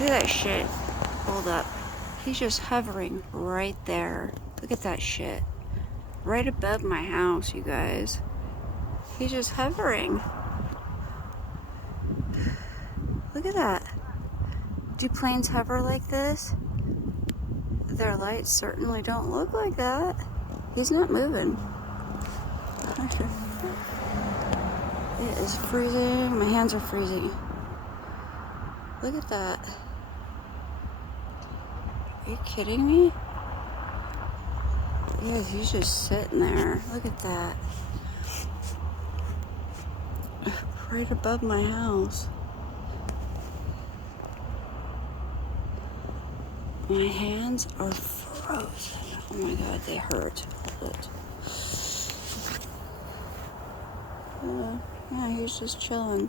Look at that shit. Hold up. He's just hovering right there. Look at that shit. Right above my house, you guys. He's just hovering. Look at that. Do planes hover like this? Their lights certainly don't look like that. He's not moving. It is freezing. My hands are freezing. Look at that. Are you kidding me? Yeah, he's just sitting there. Look at that. Right above my house. My hands are frozen. Oh my god, they hurt. Hold it. Yeah, he's just chilling.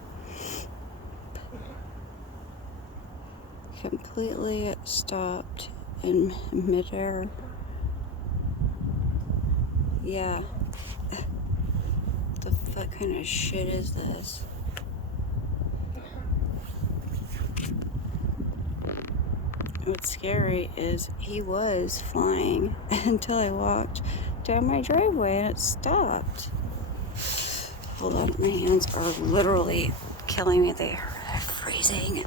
Completely stopped in midair. Yeah. What the fuck kind of shit is this? What's scary is he was flying until I walked down my driveway and it stopped. Hold on, my hands are literally killing me. They're freezing.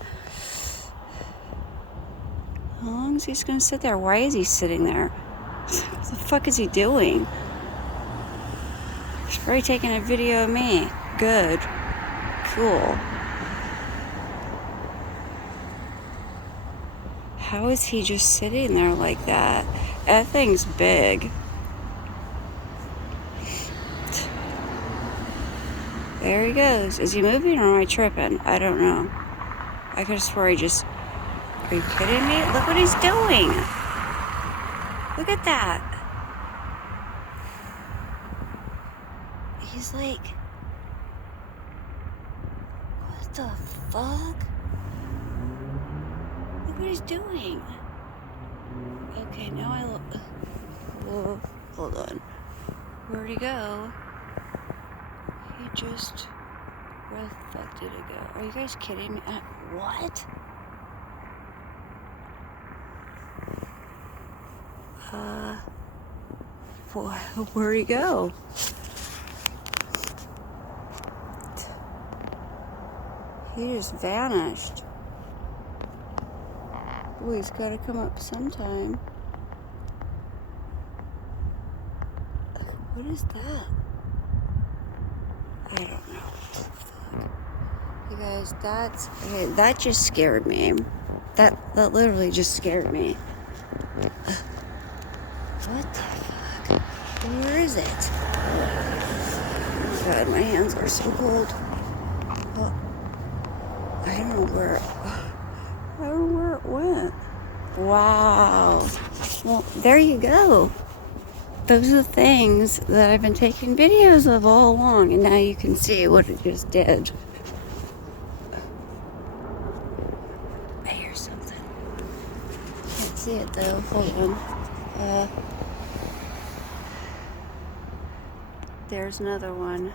How long is he just gonna sit there? Why is he sitting there? What the fuck is he doing? He's probably taking a video of me. Good. Cool. How is he just sitting there like that? That thing's big. There he goes. Is he moving or am I tripping? I don't know. I could have swore he just... Are you kidding me? Look what he's doing. Look at that. He's like... What the fuck? Look what he's doing. Okay, now I look... Whoa, hold on. Where'd he go? He just... Where the fuck did it go? Are you guys kidding me? What? Where'd he go? He just vanished. Oh, he's gotta come up sometime. What is that? I don't know. Fuck. You guys, that just scared me. That literally just scared me. What the fuck? Where is it? Oh my god, my hands are so cold. Oh, I don't know where it went. Wow. Well, there you go. Those are the things that I've been taking videos of all along, and now you can see what it just did. I hear something. Can't see it though. Hold on. There's another one.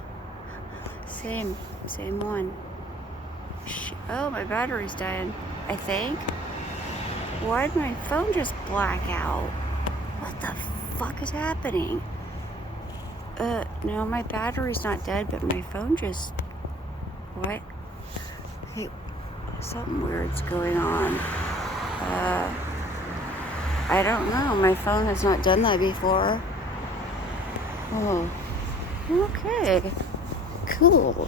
Same one. Oh, my battery's dying, I think. Why'd my phone just black out? What the fuck is happening? No, my battery's not dead, but my phone just... What? Hey, something weird's going on. I don't know. My phone has not done that before. Oh. Okay. Cool.